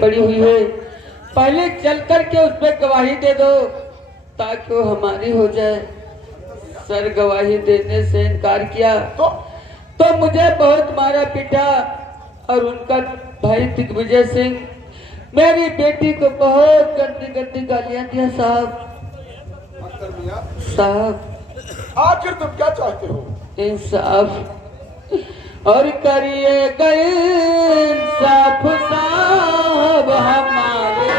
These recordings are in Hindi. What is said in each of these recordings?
पड़ी हुई है, पहले चल कर के उस पर गवाही दे दो ताकि वो हमारी हो जाए। सर गवाही देने से इनकार किया तो मुझे बहुत मारा पीटा और उनका भाई दिग्विजय सिंह मेरी बेटी को बहुत गंदी गंदी गालियां दिया। साहब साहब आखिर तुम क्या चाहते हो? इंसाफ और करिए गए इंसाफ साहब हमारे।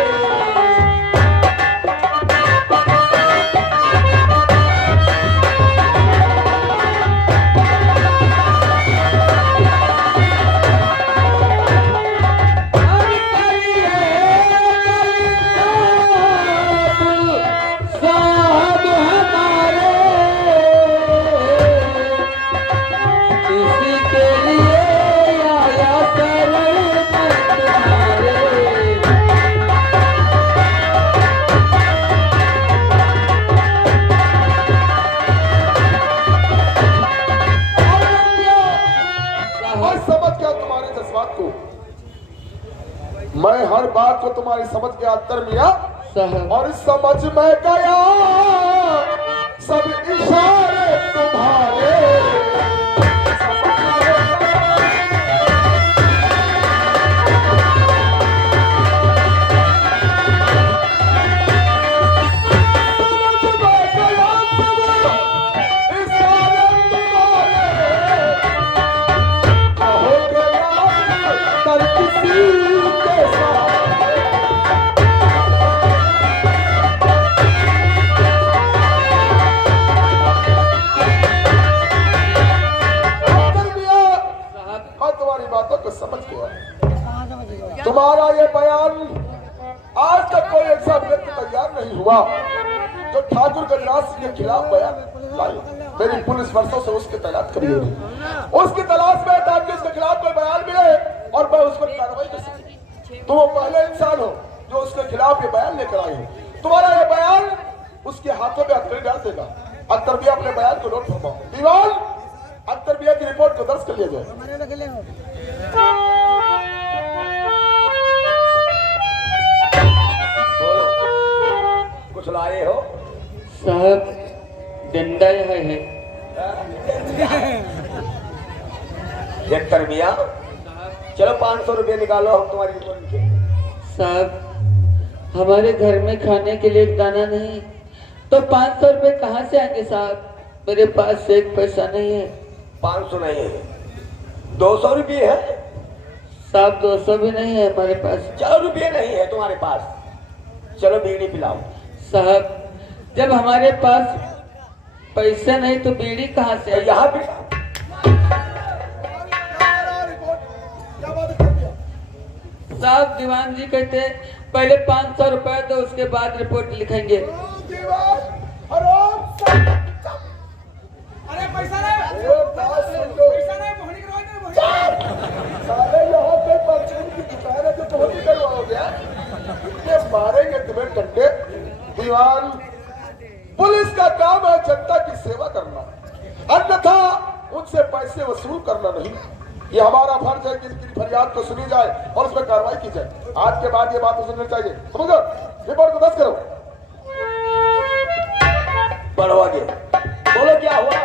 मैं हर बात को तुम्हारी समझ गया अंतर मियां, और समझ में गया सब इशारे तुम्हारे। तुम्हारा ये बयान आज तक कोई ऐसा व्यक्ति तैयार नहीं हुआ जो ठाकुर गजराज सिंह के खिलाफ बयान लाए। मेरी पुलिस वर्षों से उसकी तलाश करी हुई, उसकी तलाश में ताकि उसके खिलाफ कोई बयान मिले और मैं उस पर कार्रवाई कर सकूं। तुम वो पहले इंसान हो जो उसके खिलाफ ये बयान लेकर आए हो। तुम्हारा ये बयान उसके हाथों में हथकड़ी डाल देगा। अंतर भी अपने बयान को नोट फरमाओ। दीवान अंतर भी की रिपोर्ट को दर्ज कर लिया जाए। कुछ लाए हो साहब? डंडा है देखकर मियां, चलो 500 रुपये निकालो, हम तुम्हारी रिपोर्ट लिखेंगे। साहब हमारे घर में खाने के लिए एक दाना नहीं तो 500 रुपये कहाँ से आएंगे साहब? मेरे पास एक पैसा नहीं है। 500 नहीं है, 200 रुपये है साहब। 200 भी नहीं है हमारे पास। चलो रुपये नहीं है तुम्हारे पास, चलो बीड़ी पिलाओ। साहब जब हमारे पास पैसा नहीं तो बीड़ी कहाँ से? यहाँ भी साहब दीवान जी कहते पहले 500 रुपए दो उसके बाद रिपोर्ट लिखेंगे। अरे पैसा नहीं मारेंगे तुम्हें डंडे। दीवान पुलिस का काम है जनता की सेवा करना, अन्यथा उनसे पैसे वसूल करना नहीं। ये हमारा फर्ज है कि इसकी फरियाद को सुनी जाए और उस पर कार्रवाई की जाए। आज के बाद ये बात सुननी चाहिए, समझो? रिपोर्ट को दर्ज करो। बढ़ो आगे, बोलो क्या हुआ?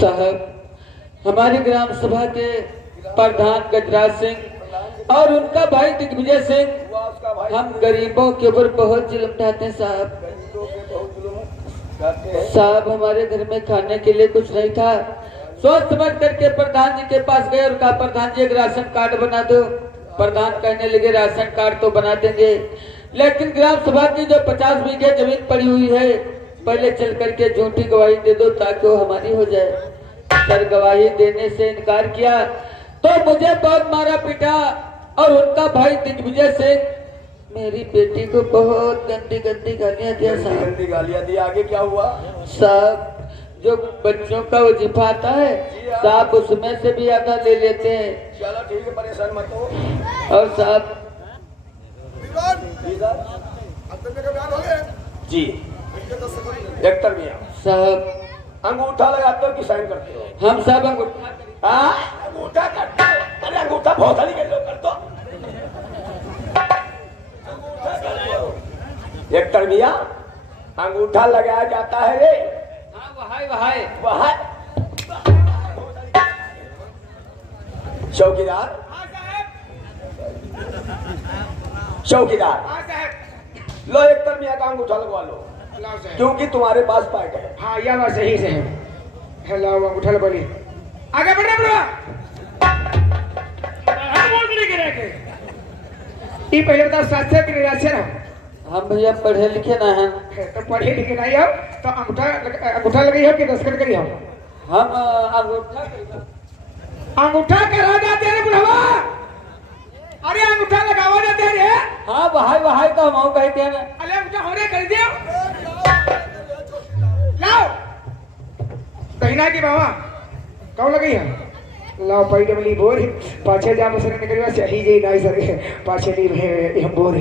साहब हमारी ग्राम सभा के प्रधान गजराज सिंह और उनका भाई दिग्विजय सिंह हम गरीबों के ऊपर बहुत जुल्म ढाते हैं साहब। साहब हमारे घर में खाने के लिए कुछ नहीं था, सोच समझ करके प्रधान जी के पास गए और कहा प्रधान जी एक राशन कार्ड बना दो। प्रधान कहने लगे राशन कार्ड तो बना देंगे, लेकिन ग्राम सभा की जो 50 बीघे जमीन पड़ी हुई है पहले चल करके झूठी गवाही दे दो ताकि वो हमारी हो जाए। सर गवाही देने से इनकार किया तो मुझे बहुत मारा पीटा और उनका भाई दिग्विजय सिंह मेरी बेटी को बहुत गंदी गंदी गालियां दिया। साहब गंदी गालियां दी, आगे क्या हुआ? साहब जो बच्चों का वजीफा आता है साहब उसमें से भी आधा ले लेते हैं। चलो ठीक है, परेशान मत हो। और साहब जी डॉक्टर मियां साहब अंगूठा लगाते हो कि साइन करते हो? हम साहब अंगूठा अंगूठा करते हो? अरे अंगूठा बहुत सारी कर दो। एक तरबिया अंगूठा लगाया जाता है रे। हाँ वहाय वहाय वहां चौकीदार चौकीदार लो एक तरबिया का अंगूठा लगवा लो क्योंकि तुम्हारे पास पैक है। हाँ यह बात सही से है। हेलो अंगूठा लो बोली आगे बढ़ रहा ये पहले बताओ साक्षर के निराक्षर हो। हम भैया पढ़े लिखे ना हैं। तो पढ़े लिखे नहीं हो तो अंगूठा लगी हो कि दस्तखत करी हो। हम अंगूठा अंगूठा करा जाते हैं बुढ़वा। अरे अंगूठा लगावा जाते हैं रे। हाँ वहाय वहाय तो हम कहते हैं ना। अरे अंगूठा होने कर दियो लाओ दहिना की बाबा कौन लगी है लाओ पाई डबली बोर पाछे जा बसने निकलवा सही जे नाई सर पाछे ली है हम बोर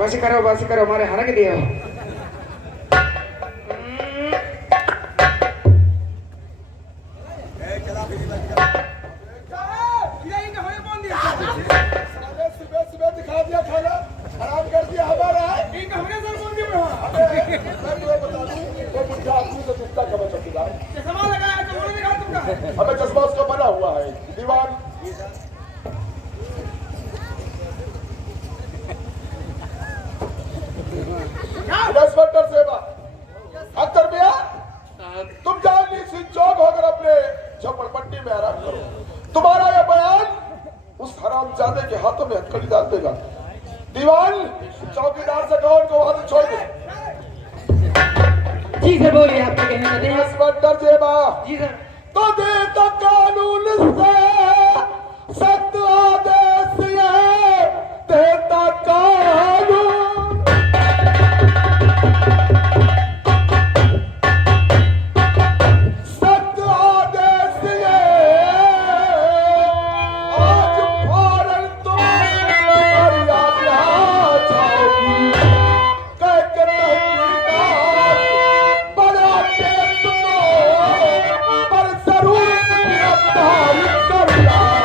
बस करो हमारे हरा के दिया सुबह दिखा दिया खाना खराब कर दिया हमारा हमें चश्मा उसका बना हुआ है दीवान। इंस्पेक्टर सेवा अख्तर भैया तुम जाओ नीचे चौक होकर अपने झोपड़पट्टी में आराम करो। तुम्हारा यह बयान उस हरामजादे के हाथों में हथकड़ी डाल देगा। दीवान चौकीदार से कहो उनको वहां से छोड़ दो। जी सर बोलिए आपके कहने में नहीं। इंस्पेक्टर जेबा जी सर। तो देता कानून से सख्त आदेश ये देता कानून सख्त आदेश ये आज फौरन तुम मर्यादा चाहोगी कह के तहकीकात बनाते तुमको पर जरूर गिरफ्तार कर लाओ।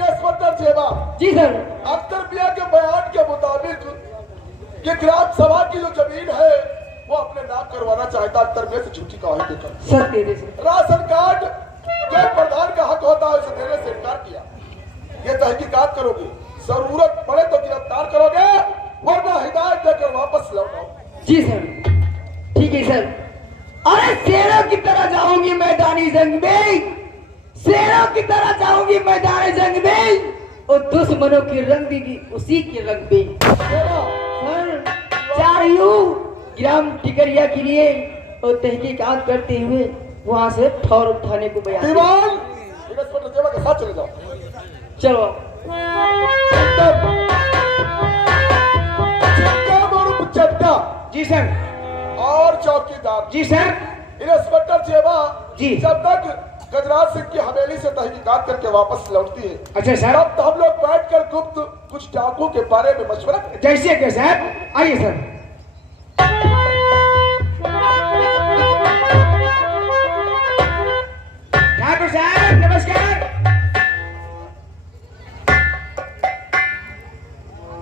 इंस्पेक्टर जेबा जी सर। अख्तर मियां के बयान के मुताबिक ये ग्राम सभा की जो जमीन है वो अपने नाम करवाना चाहता अख्तर मियां से झूठी गवाही देकर। सर दे दे सर। राशन कार्ड जो प्रधान का हक होता है उसे देने से इनकार किया। ये तहकीकात करोगे जरूरत पड़े तो गिरफ्तार करोगे वरना हिदायत देकर वापस लौटाओ। जी सर ठीक है सर। अरे शेरों की तरह जाऊंगी मैदानी जंग में, शेरों की तरह जाऊंगी मैदानी जंग में और दुश्मनों की रंग भी उसी के रंग में। सर चारियों ग्राम टिकरिया के लिए और तहकीकात करते हुए वहां से फौरन थाने को बयान दिया। दीवान इंस्पेक्टर जेबा के साथ चले जाओ। चलो चड्डा जी सर। और चौकीदार जी सर। इंस्पेक्टर जेबा जी। जब तक गजराज सिंह की हवेली से तहकीकात करके वापस लौटती है अच्छा सर। तब तो हम लोग बैठकर गुप्त कुछ डाकुओं के बारे में मशवरा करें। जैसे के सर आइए सर। ठाकुर साहब नमस्कार।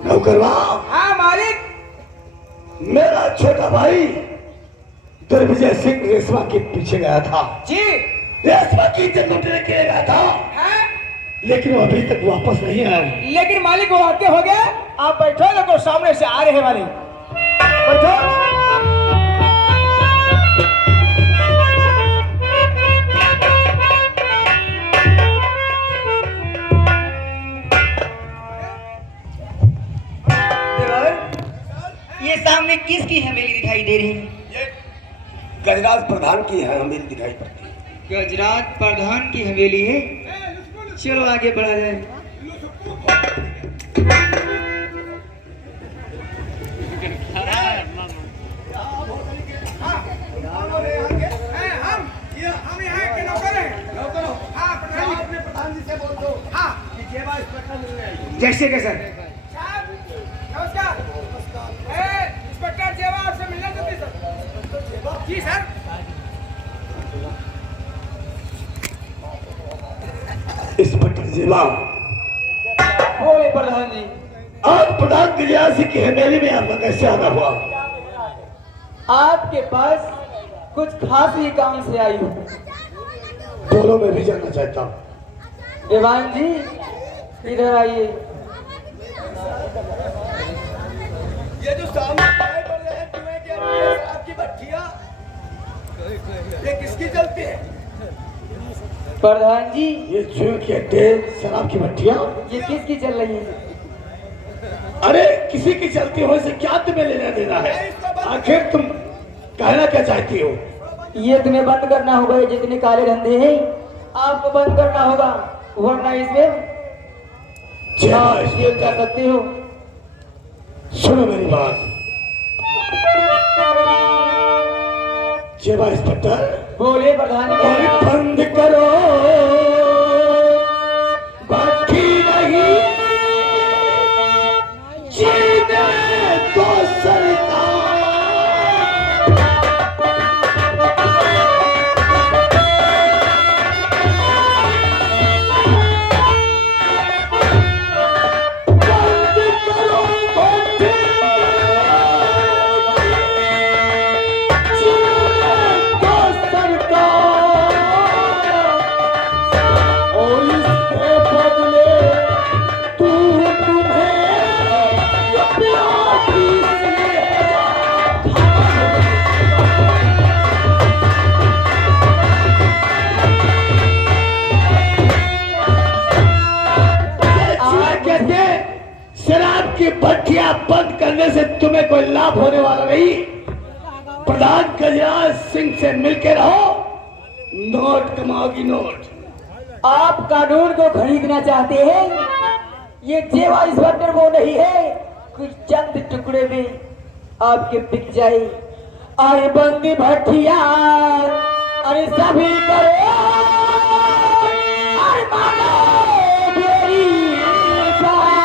नौकरवाह हाँ मालिक। मेरा छोटा भाई दुर्विजय सिंह रेशमा के पीछे गया था। जी रेशमा की इज्जत लूटने के लिए गया था है लेकिन वो अभी तक वापस नहीं आया। लेकिन मालिक वो आते हो गए। आप बैठो लोगों सामने से आ रहे हैं मालिक बैठो। ये सामने किसकी हवेली दिखाई दे रही है? ये गजराज प्रधान की है हमें दिखाई पड़ती है। गजराज प्रधान की हवेली है। चलो आगे बढ़ा जाए। जैसे के सर। नमस्कार। इंस्पेक्टर जेबा आपसे मिलना चाहती सर। जी सर। इंस्पेक्टर जेवा, बोले प्रधान जी। आज प्रधान गजराज सिंह की हवेली में आपका कैसे आना हुआ? आपके पास कुछ खास ही काम से आई हूँ। बोलो, मैं भी जानना चाहता हूँ। दीवान जी इधर आइए। ये जो सामने खड़े पड़ रहे हैं, तुम्हें क्या ये आपकी भट्टियां ये किसकी चलती है? प्रधान जी ये चूहे के अड्डे, शराब की भट्टियां, ये किसकी चल रही है? अरे किसी की चलती हो से क्या तुम्हें लेना देना है? आखिर तुम कहना क्या चाहती हो? ये तुम्हें बंद करना होगा। ये जितने काले धंधे हैं आपको बंद करना होगा, वरना इसमें आप जेल जा सकते हो। सुनो मेरी बात। जेबा इंस्पेक्टर, बोले प्रधान जी। अरे बंद करो, भट्टी नहीं जीने तो सरकार। शराब की भट्टियां बंद करने से तुम्हें कोई लाभ होने वाला नहीं। प्रधान गजराज सिंह से मिलकर रहो, नोट कमाओगी नोट। आप कानून को खरीदना चाहते हैं? ये जेवा इंस्पेक्टर वो नहीं है, कुछ चंद टुकड़े में आपके बिक जाए। अरे बंदी भट्टिया, अरे सभी करो, अरे मानो मेरी बात।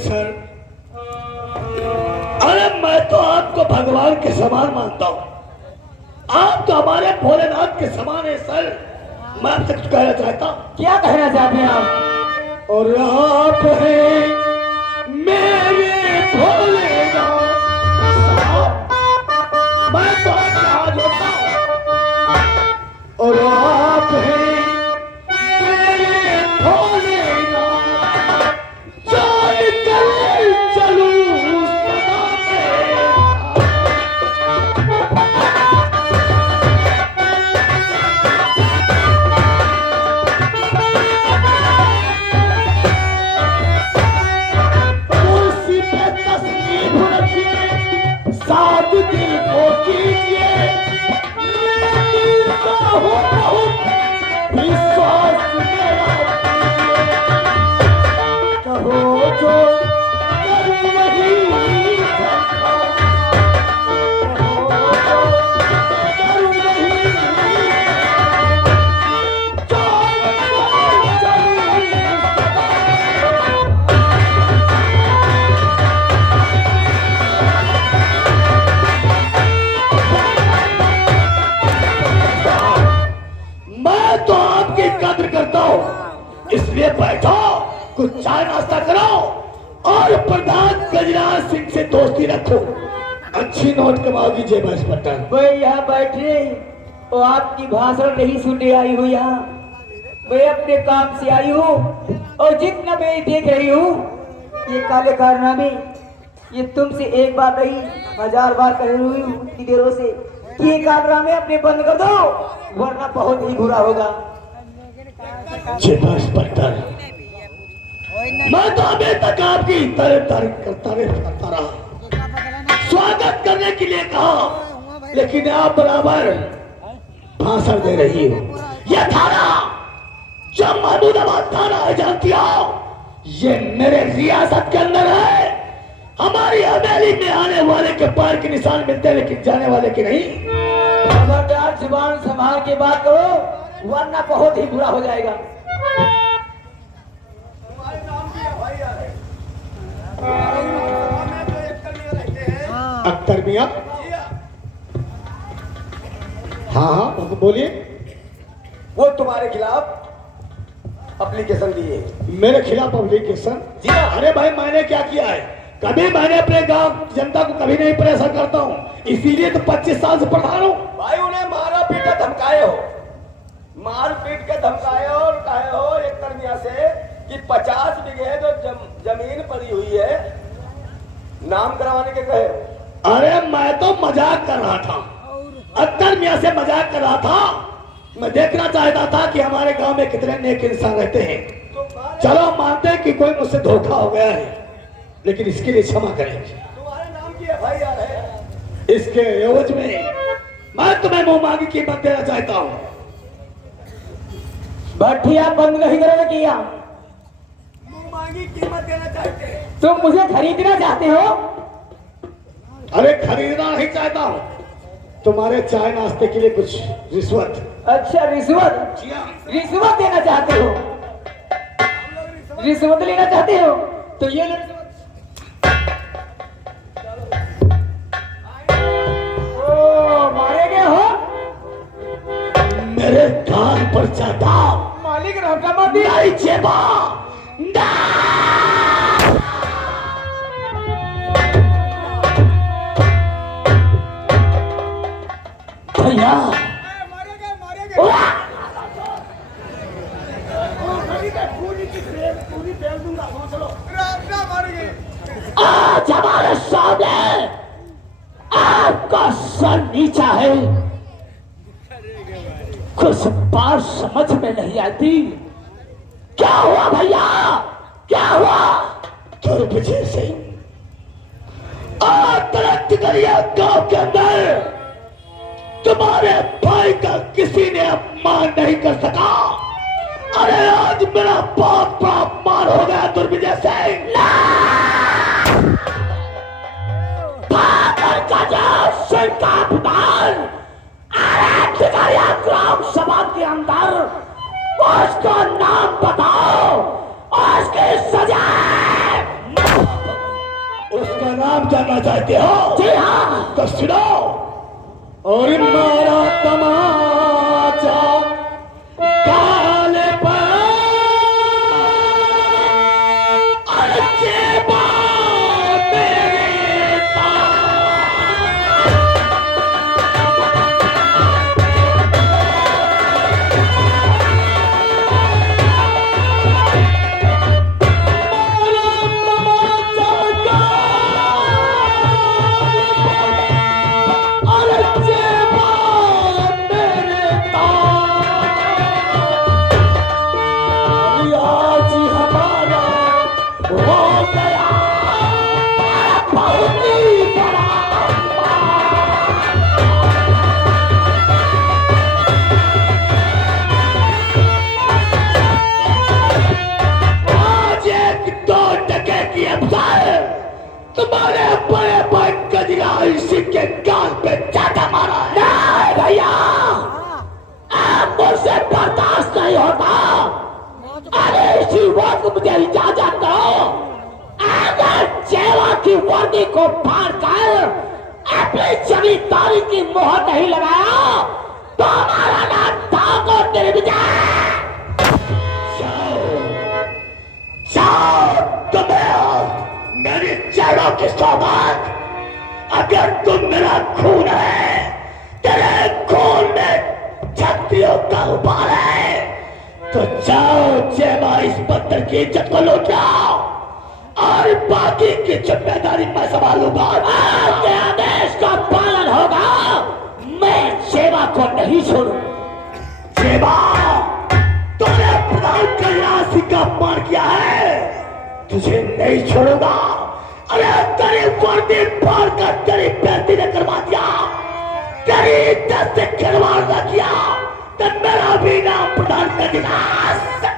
सर, अरे मैं तो आपको भगवान के समान मानता हूँ। आप तो हमारे भोलेनाथ के समान है सर। मैं आपसे कुछ कहना चाहता हूँ। क्या कहना चाहते हैं आप? और आप हैं मेरे भोलेनाथ, मैं तो आपके हाथ जोड़ता हूँ। और आप हैं मेरे भोलेनाथ, साथ दिल को कीजिए, विश्वास मेरा कहो जो करूं वही करता, कहो जो करूं वही करता हूँ। इसलिए बैठो, कुछ चाय नाश्ता करो और प्रधान गजराज सिंह से दोस्ती रखो। अच्छी नोट कमाओगी जेबा इंस्पेक्टर। मैं यहाँ बैठे और आपकी भाषण नहीं सुनने आई हूँ। यहाँ मैं अपने काम से आई हूँ और जितना मैं देख रही हूँ ये काले कारनामे, ये तुमसे एक बार नहीं 1000 बार कह रही हूँ इतनी देरों से कि ये कारनामे अपने बंद कर दो, वरना बहुत ही बुरा होगा। जेबा इंस्पेक्टर, मैं तो अभी तक आपकी तारीफ करता रहा, स्वागत करने के लिए कहा, लेकिन आप बराबर भाषण दे रही हो। यह थाना जो महमूदाबाद थाना है, जानती हो, ये मेरे रियासत के अंदर है। हमारी हवेली में आने वाले के पैर के निशान मिलते हैं, लेकिन जाने वाले के नहीं। खबरदार जुबान संभाल के बात करो, वरना बहुत ही बुरा हो जाएगा। तुम्हारे नाम की FIR है। में जो अख्तर मियां रहते हैं। अख्तर मियां? जी हाँ हाँ, बोलिए। वो तुम्हारे खिलाफ एप्लीकेशन दिए। मेरे खिलाफ एप्लीकेशन? जी हाँ। अरे भाई, मैंने क्या किया है? कभी मैंने अपने गांव जनता को कभी नहीं परेशान करता हूँ, इसीलिए तो 25 साल से प्रधान हूँ। भाई उन्हें मारा पीटा धमकाए हो, मार पीट के धमकाए हो और कहे हो अख्तर मियां से कि 50 बीघे जो जमीन पड़ी हुई है नाम करवाने के कहे हो। अरे मैं तो मजाक कर रहा था, अख्तर मियां से मजाक कर रहा था। मैं देखना चाहता था कि हमारे गांव में कितने नेक इंसान रहते हैं। चलो मानते हैं कि कोई मुझसे धोखा हो गया है, लेकिन इसके लिए क्षमा करें। तुम्हारे नाम की FIR है। इसके एवज में मैं तुम्हें मुंह मांगी कीमत देना चाहता हूँ। भट्टिया बंद नहीं करोगे किया? मुंह मांगी कीमत देना चाहते हैं। तुम मुझे खरीदना चाहते हो? अरे खरीदना नहीं चाहता हूँ, तुम्हारे चाय नाश्ते के लिए कुछ रिश्वत। अच्छा, रिश्वत? रिश्वत देना चाहते हो? रिश्वत लेना चाहते हो तो ये लो रिश्वत। ओ, मारेगे हो? मेरे कान पर चाहता मालिक रोटा मत दिया। नहीं जेबा भैया। आज हमारे सामने आपका सर नीचा है, कुछ बात समझ में नहीं आती। क्या हुआ भैया, क्या हुआ? दुर्विजय सिंह तुरंत करिए गांव के अंदर तुम्हारे भाई का किसी ने अपमान नहीं कर सका। अरे आज मेरा बहुत बड़ा अपमान हो गया दुर्विजय सिंह। सिंह का अपमान, ग्राम सभा के अंदर उसका नाम बताओ, उसकी सजा। उसका नाम जानना चाहते हो? जी हाँ। तो सुनो। और मारा तमाचा काले पर जेबा मेरे तुम्हारे बड़े भाई गजरा इसी के गाल पे चाटा मारा है। नहीं भैया, मुझसे बर्दाश्त नहीं होता। अरे इसी वक्त मुझे इजाजत दो, अगर जेवा की वर्दी को फाड़ कर अपनी जमींदारी की मोहर नहीं लगाया तो हमारा नाम ठाकुर निर्विजय। मेरी चरणों की सौगात, अगर तुम मेरा खून है, तेरे खून में क्षत्रियों का उबाल है, तो जाओ जेबा इस पत्थर की इज्जत को लूट लाओ और बाकी की जिम्मेदारी मैं संभालूंगा। आपके आदेश का पालन होगा, मैं जेबा को नहीं छोड़ू। जेबा, तूने प्रधान कल्याण सिंह का अपमान किया है, तुझे नहीं छोड़ूंगा। अरे तेरी वर्दी फाड़ कर तेरी बेइज्जती ने करवा दिया, तेरी इज्जत से खिलवाड़ न किया तो मेरा भी नाम प्रधान का